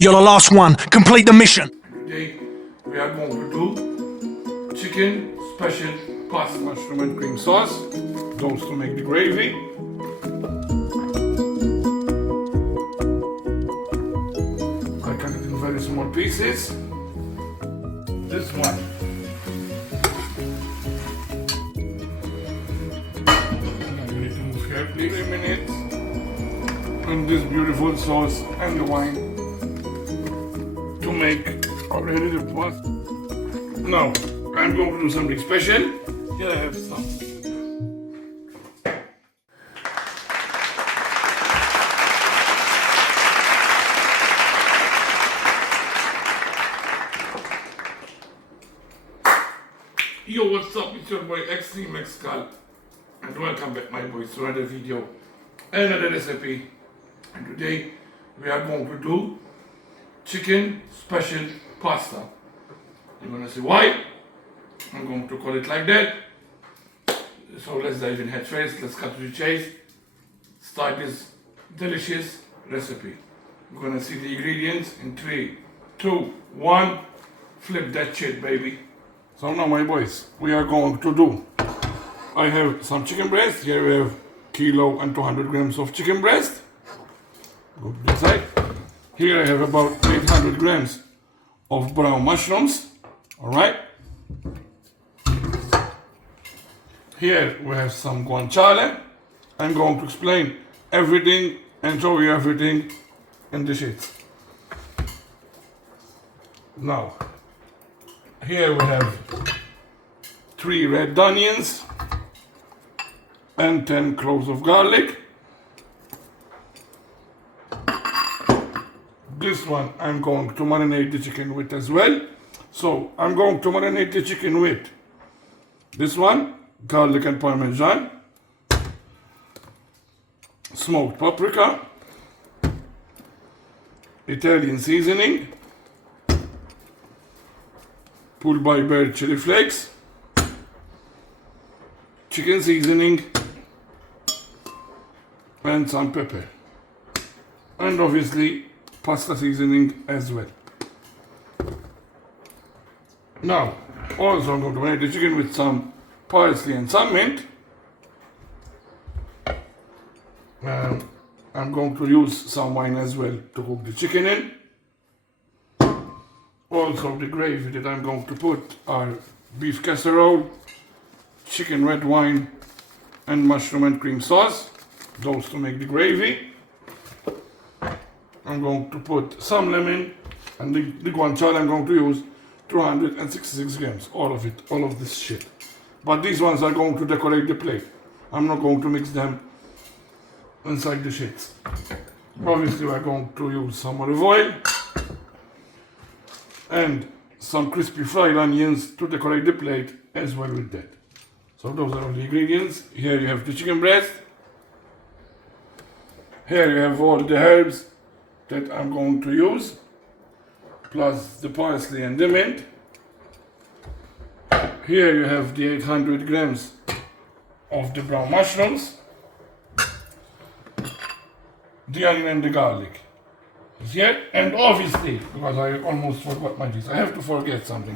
You're the last one. Complete the mission. Today we are going to do chicken special pasta, mushroom and cream sauce. Those to make the gravy. I cut it in very small pieces. This one. Now you need to move here, please. 3 minutes. And this beautiful sauce and the wine to make already the pasta. Now I'm going to do something special. Here I have some. Yo, what's up? It's your boy Extreme Mexcal, and welcome back, my boys, to another video, another recipe. And today we are going to do chicken special pasta. You're gonna see why I'm going to call it like that. So let's dive in head first. Let's cut to the chase. Start this delicious recipe. We're gonna see the ingredients in 3, 2, 1. Flip that shit, baby. So now, my boys, we are going to do. I have some chicken breast. Here we have kilo and 200 grams of chicken breast. Go to this side. Here I have about 800 grams of brown mushrooms. All right. Here we have some guanciale. I'm going to explain everything and show you everything in the sheets. Now, here we have 3 red onions and 10 cloves of garlic. This one I'm going to marinate the chicken with as well. So I'm going to marinate the chicken with this one, garlic and parmesan, smoked paprika, Italian seasoning, pulled by bird chili flakes, chicken seasoning, and some pepper. And obviously pasta seasoning as well. Now, also I'm going to marinate the chicken with some parsley and some mint. I'm going to use some wine as well to cook the chicken in. Also, the gravy that I'm going to put are beef casserole, chicken red wine, and mushroom and cream sauce. Those to make the gravy. I'm going to put some lemon, and the guanciale I'm going to use 266 grams, all of it, all of this shit. But these ones are going to decorate the plate. I'm not going to mix them inside the shits. Obviously, we're going to use some olive oil and some crispy fried onions to decorate the plate as well with that. So those are all the ingredients. Here you have the chicken breast. Here you have all the herbs that I'm going to use, plus the parsley and the mint. Here you have the 800 grams of the brown mushrooms, the onion and the garlic. Here, and obviously, because I almost forgot my cheese, I have to forget something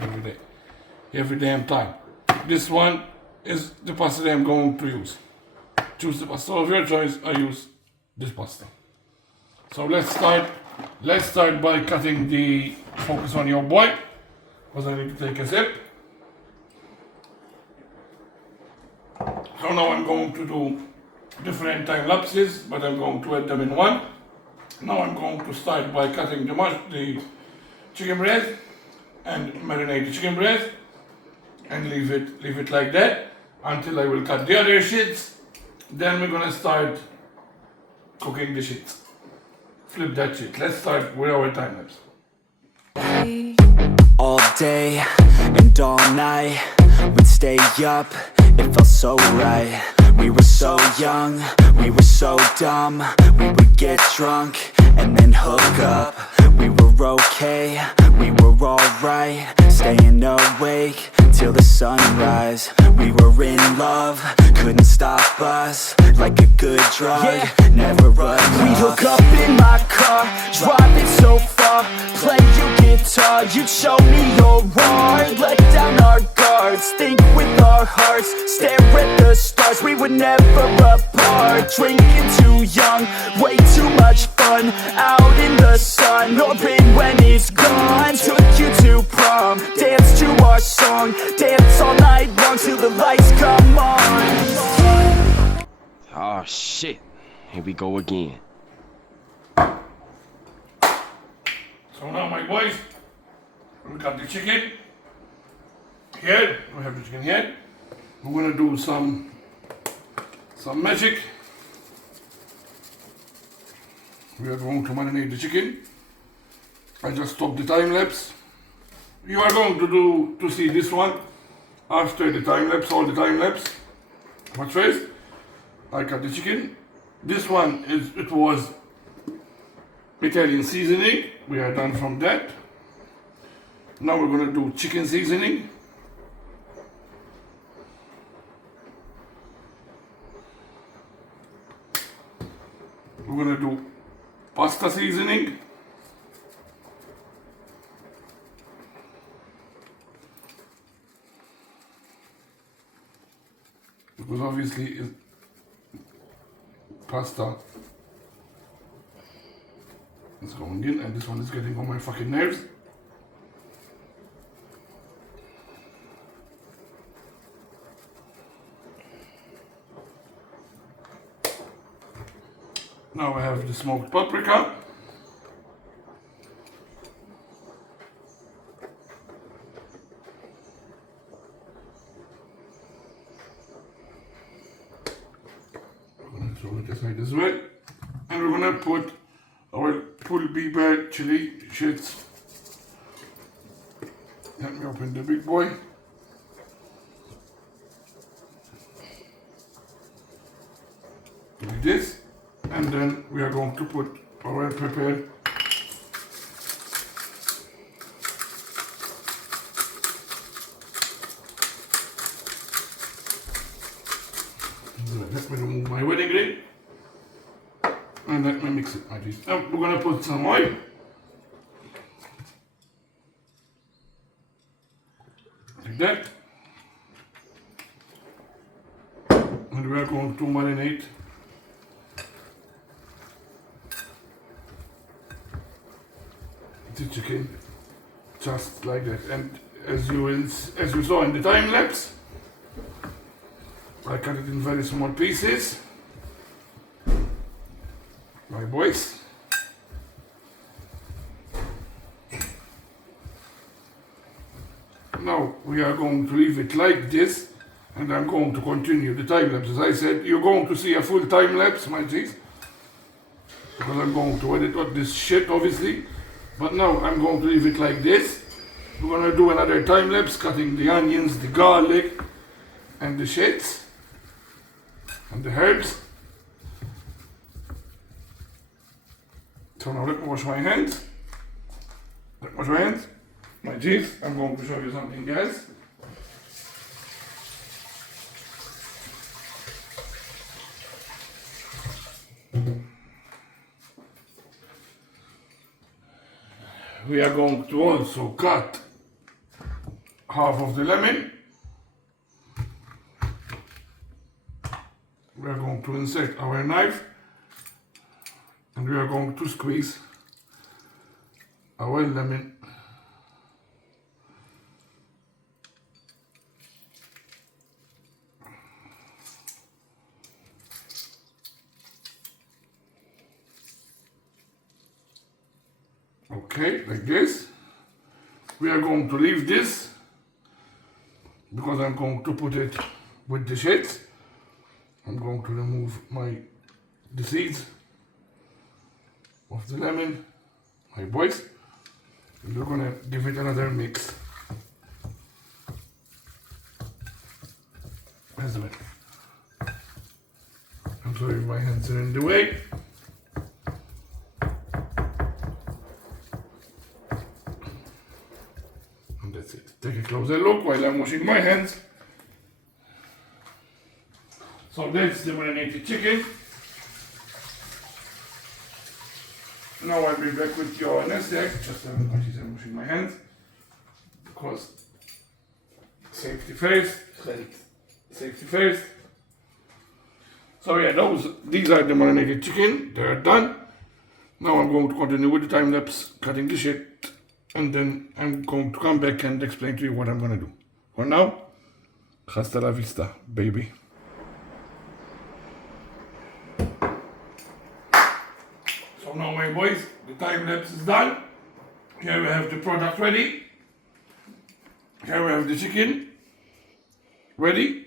every damn time. This one is the pasta that I'm going to use. Choose the pasta of your choice. I use this pasta. So let's start by cutting the, focus on your boy, because I need to take a sip. So now I'm going to do different time lapses, but I'm going to add them in one. Now I'm going to start by cutting the chicken breast and marinate the chicken breast and leave it like that until I will cut the other shits. Then we're gonna start cooking the shits. Flip that shit. Let's start with our time lapse. All day and all night, we'd stay up, it felt so right. We were so young, we were so dumb. We would get drunk and then hook up. We were okay, we were alright. Staying awake till the sunrise. We were in love, couldn't stop us. Like a good drug, never run. We hook up in my car, driving so far. thought you'd show me your heart. Let down our guards, think with our hearts. Stare at the stars, we were never apart. Drinking too young, way too much fun. Out in the sun, hoping when it's gone. Took you to prom, dance to our song. Dance all night long till the lights come on. Oh shit, here we go again. So now, my boys, we got the chicken here. We have the chicken here. We're gonna do some magic. We are going to marinate the chicken. I just stopped the time lapse. You are going to see this one after the time lapse, all the time lapse. But first, I cut the chicken. This one it was Italian seasoning. We are done from that. Now we're gonna do chicken seasoning. We're gonna do pasta seasoning. Because obviously pasta is going in and this one is getting on my fucking nerves. Now I have the smoked paprika. I'm gonna throw it aside as well. And we're gonna put our pull biber chili shits. Let me open the big boy. Like this. And then we are going to put our pepper. Let me remove my wedding ring. And let me mix it like this. And we're gonna put some oil. Like that. And we are going to marinate the chicken just like that. And as you saw in the time lapse, I cut it in very small pieces. My boys. Now we are going to leave it like this, and I'm going to continue the time lapse. As I said, you're going to see a full time lapse, my G's, because I'm going to edit out this shit, obviously. But now I'm going to leave it like this. We're going to do another time lapse, cutting the onions, the garlic, and the shits, and the herbs. So now let me wash my hands. Let me wash my hands. My G's, I'm going to show you something, guys. We are going to also cut half of the lemon. We are going to insert our knife and we are going to squeeze our lemon. Okay, like this. We are going to leave this because I'm going to put it with the shits. I'm going to remove the seeds of the lemon, my boys, and we're gonna give it another mix as well. I'm sorry, my hands are in the way. And that's it. Take a closer look while I'm washing my hands. So that's the marinated chicken. Now I'll be back with you in a sec. Just I'm washing my hands. Because safety first, safety first. So yeah, these are the marinated chicken. They're done. Now I'm going to continue with the time lapse, cutting the shit, and then I'm going to come back and explain to you what I'm gonna do. For now, hasta la vista, baby. So now, my boys, the time lapse is done. Here we have the product ready. Here we have the chicken ready.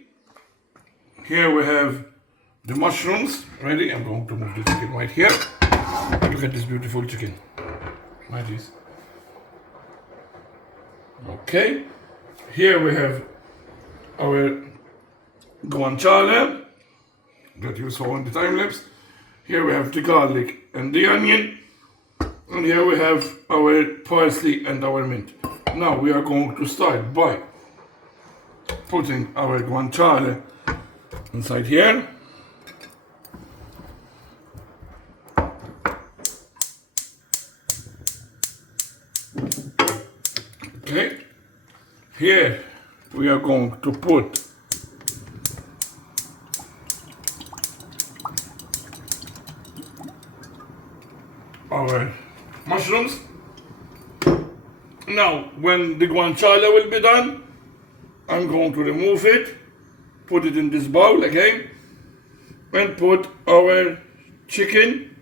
Here we have the mushrooms ready. I'm going to move the chicken right here. Look at this beautiful chicken. Like this. Okay. Here we have our guanciale that you saw in the time lapse. Here we have the garlic and the onion. And here we have our parsley and our mint. Now we are going to start by putting our guanciale inside here. Okay. Here we are going to put our mushrooms. Now, when the guanciale will be done, I'm going to remove it, put it in this bowl again, and put our chicken,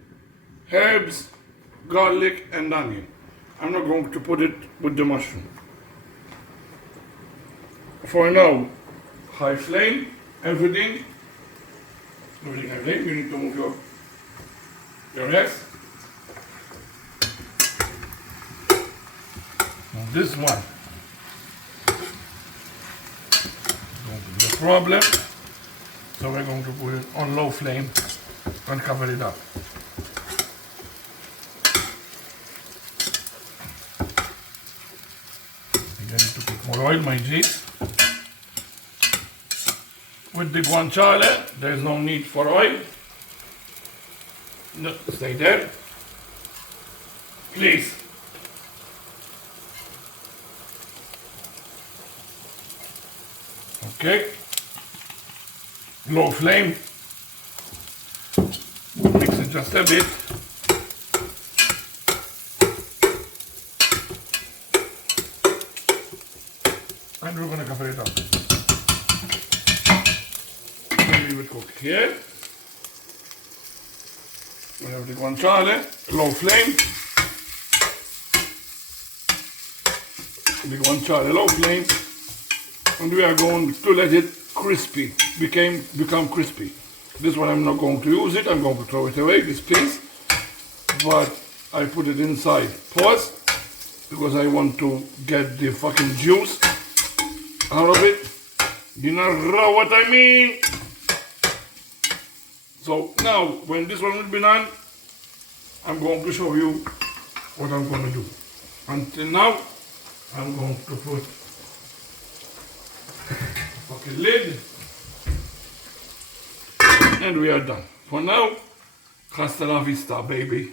herbs, garlic, and onion. I'm not going to put it with the mushroom. For now, high flame, everything. You need to move your heads. This one is going to be a problem, so we're going to put it on low flame and cover it up. I need to put more oil, my G's. With the guanciale, there is no need for oil. No, stay there, please. Okay, low flame, mix it just a bit. And we're gonna cover it up. Leave it cook here. We have the guanciale, low flame. The guanciale, low flame. And we are going to let it crispy, become crispy. This one I'm not going to use it, I'm going to throw it away, this piece. But I put it inside. Pause, because I want to get the fucking juice out of it. You know what I mean? So now, when this one will be done, I'm going to show you what I'm going to do. Until now, I'm going to put fucking lid, and we are done. For now, hasta la vista, baby.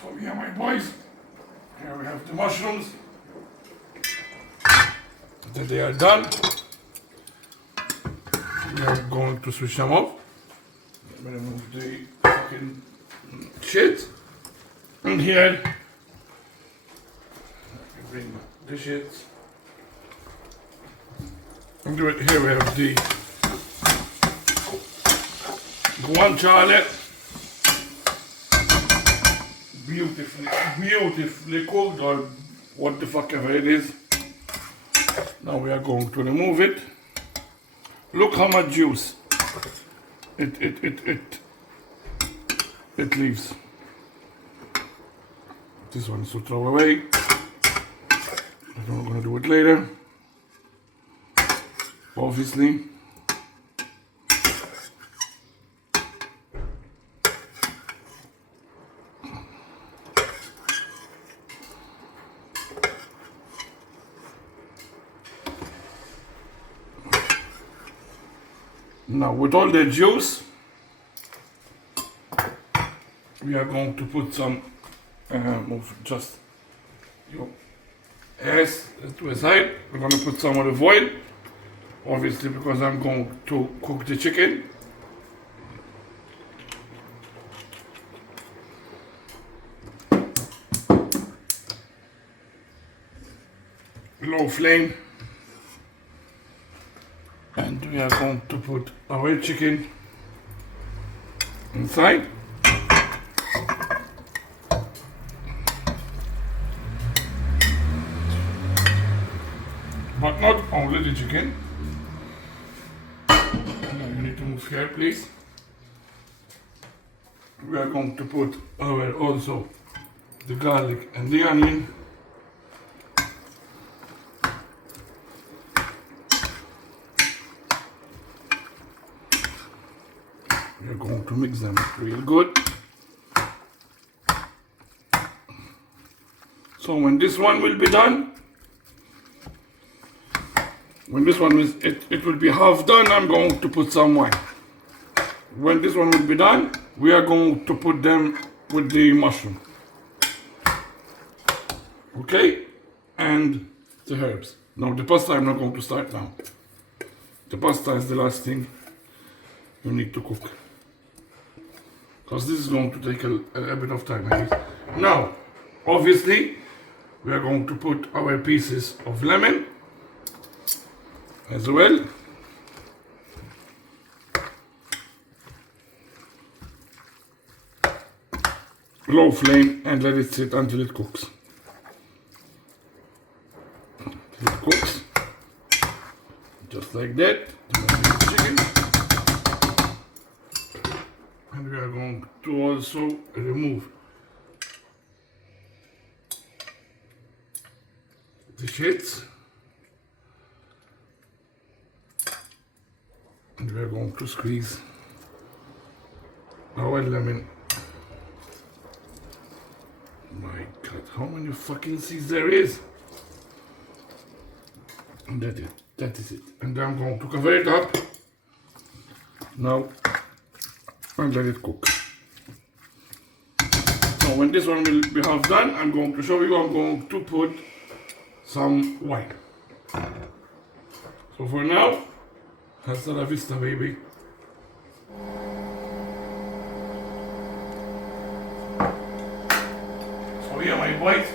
So yeah, my boys, here we have the mushrooms. Then they are done. We are going to switch them off. I'm gonna remove the fucking shit. And here, bring the shit. And here we have the guanciale. Beautifully cooked, or what the fuck ever it is. Now we are going to remove it. Look how much juice it leaves. This one is to throw away. I'm gonna do it later, obviously. Now with all the juice, we are going to put some, move just your ass to the side. We're going to put some olive oil, obviously because I'm going to cook the chicken. Low flame, and we are going to put our chicken inside. But not only the chicken. Now you need to move here, please. We are going to put our also the garlic and the onion. We're going to mix them real good. So when this one will be done, when this one is, it will be half done, I'm going to put some wine. When this one will be done, we are going to put them with the mushroom. Okay? And the herbs. Now the pasta I'm not going to start now. The pasta is the last thing you need to cook. Because this is going to take a bit of time, I guess. Now, obviously, we are going to put our pieces of lemon as well. Low flame and let it sit until it cooks. It cooks just like that. Chicken. And we are going to also remove the shits. And we are going to squeeze our lemon. My God, how many fucking seeds there is? And that is it. And I'm going to cover it up now and let it cook. So when this one will be half done, I'm going to show you, I'm going to put some wine. So for now, hasta la vista, baby. So here, my boys,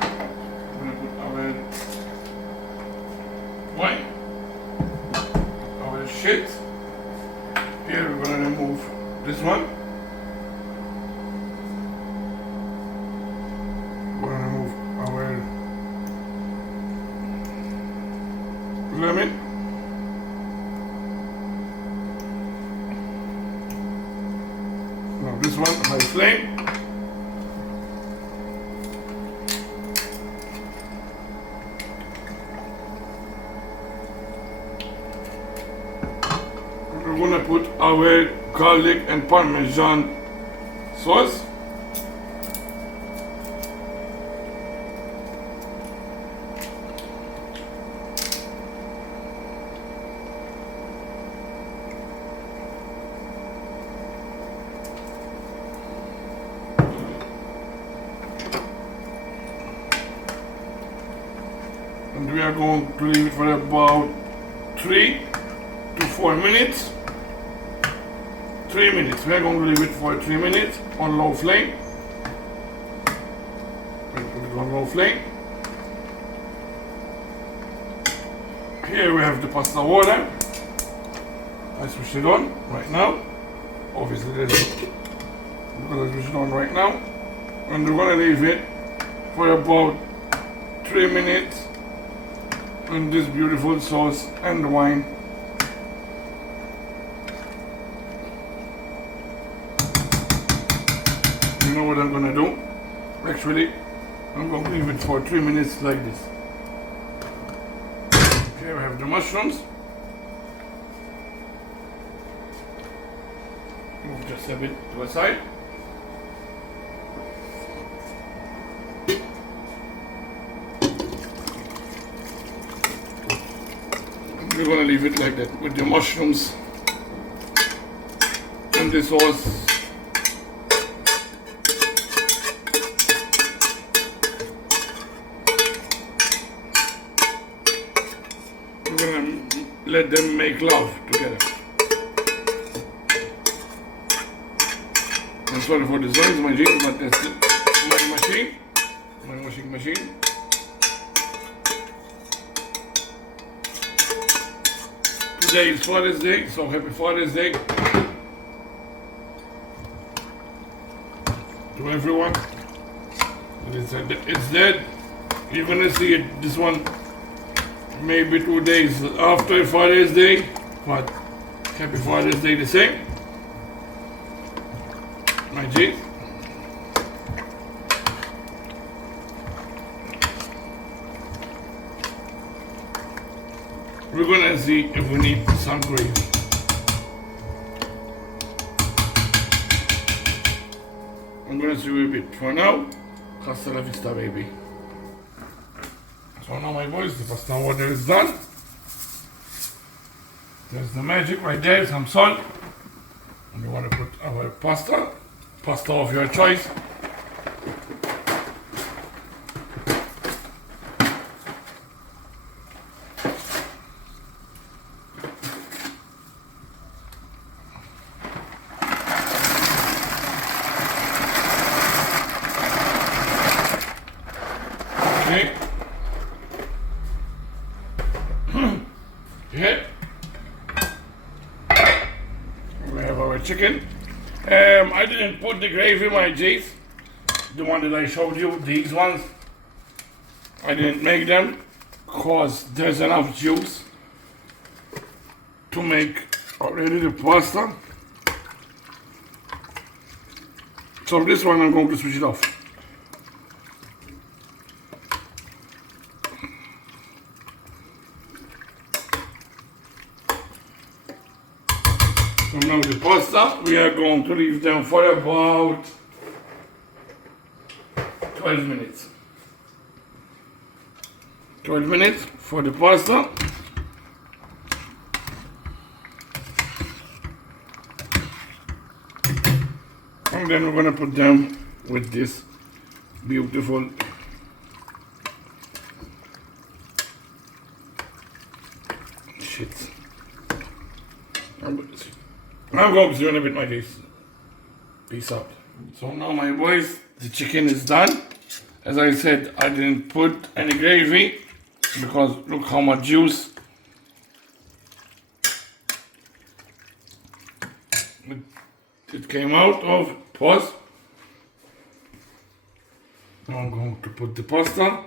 I'm gonna put our wine, our shit. Here we're gonna remove this one. We're gonna remove our lemon. Now this one, high flame. We're gonna put our garlic and parmesan sauce. And we are going to leave it for about 3 to 4 minutes. 3 minutes. We are going to leave it for 3 minutes on low flame. Put it on low flame. Here we have the pasta water. I switch it on right now. Obviously, we're going to switch it on right now. And we're going to leave it for about 3 minutes in this beautiful sauce and the wine. You know what I'm gonna do? Actually, I'm gonna leave it for 3 minutes like this. Here we have the mushrooms. Move just a bit to the side. We're gonna leave it like that with the mushrooms in the sauce. We're gonna let them make love together. I'm sorry for the noise, my jeans, but that's my machine, my washing machine. Today is Father's Day, so happy Father's Day to everyone. It's dead. You're gonna see it, this one, maybe 2 days after Father's Day, but happy Father's Day the same. My G. We're gonna see if we need some gravy. I'm gonna see a bit. For now, hasta la vista, baby. So now, my boys, the pasta water is done. There's the magic right there, some salt. And we want to put our pasta of your choice. Okay. Yeah. We have our chicken. I didn't put the gravy, my J's. The one that I showed you, these ones. I didn't make them because there's enough juice to make already the pasta. So this one I'm going to switch it off. So now the pasta, we are going to leave them for about 12 minutes. 12 minutes for the pasta. And then we're going to put them with this beautiful shit. I'm going to see you in a bit, my days. Peace out. So now, my boys, the chicken is done. As I said, I didn't put any gravy because look how much juice it came out of. Pause. Now I'm going to put the pasta.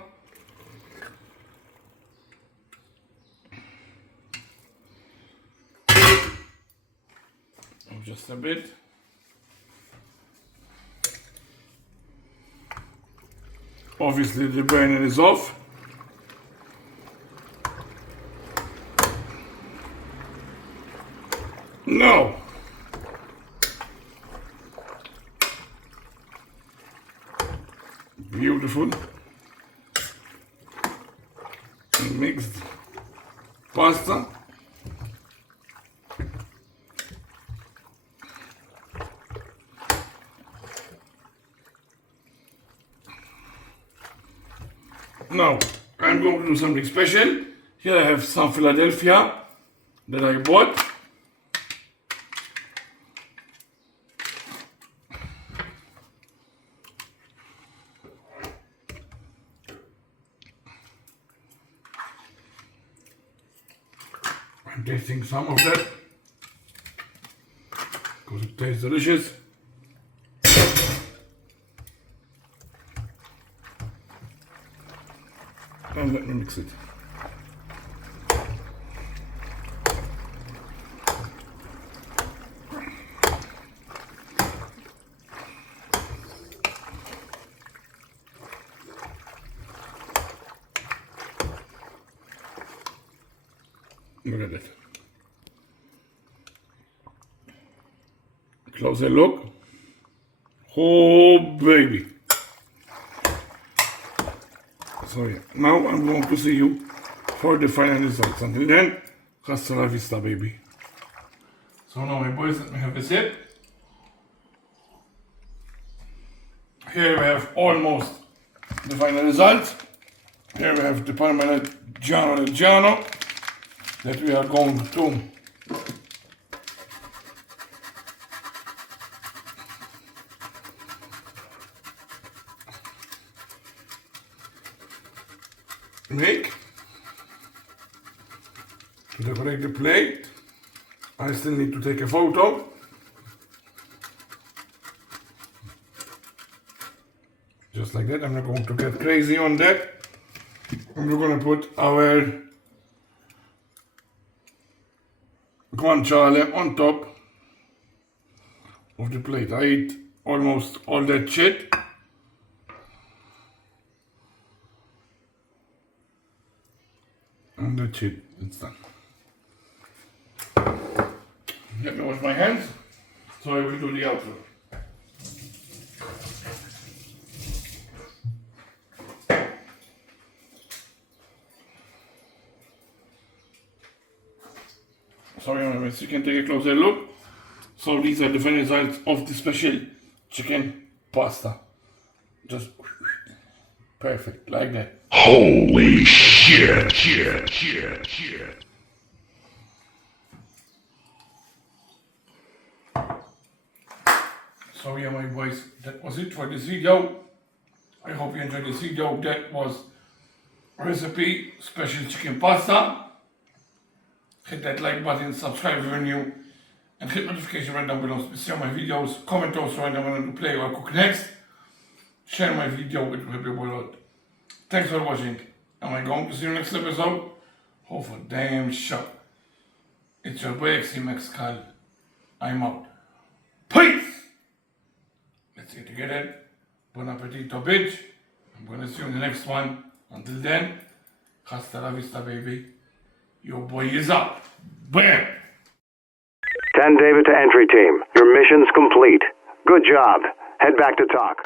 Just a bit. Obviously the burner is off. No. Beautiful. Mixed pasta. Now, I'm going to do something special. Here I have some Philadelphia that I bought. I'm tasting some of that because it tastes delicious. And let me mix it. Look at that. Closer look. Oh baby. So yeah, now I'm going to see you for the final results. Until then, hasta la vista, baby. So now, my boys, let me have a sip. Here we have almost the final result. Here we have the Parmigiano Reggiano that we are going to make to decorate the plate. I still need to take a photo. Just like that. I'm not going to get crazy on that. And we're going to put our guanciale on top of the plate. I ate almost all that shit. And that's it. It's done. Let me wash my hands. So I will do the outro. Sorry, you can take a closer look. So these are the final results of the special chicken pasta. Just perfect, like that. Holy shit. So yeah, my boys, that was it for this video. I hope you enjoyed this video. That was recipe special chicken pasta. Hit that like button, subscribe if you're new, and hit notification right down below to see all my videos. Comment also right down below to play or cook next. Share my video with people a lot. Thanks for watching. Am I going to see you next episode? Oh, for damn sure. It's your boy XC Mexcal. I'm out. Peace! Let's get together. Bon appetito, bitch. I'm gonna see you in the next one. Until then, hasta la vista, baby. Your boy is up. Bam! 10 David to entry team. Your mission's complete. Good job. Head back to talk.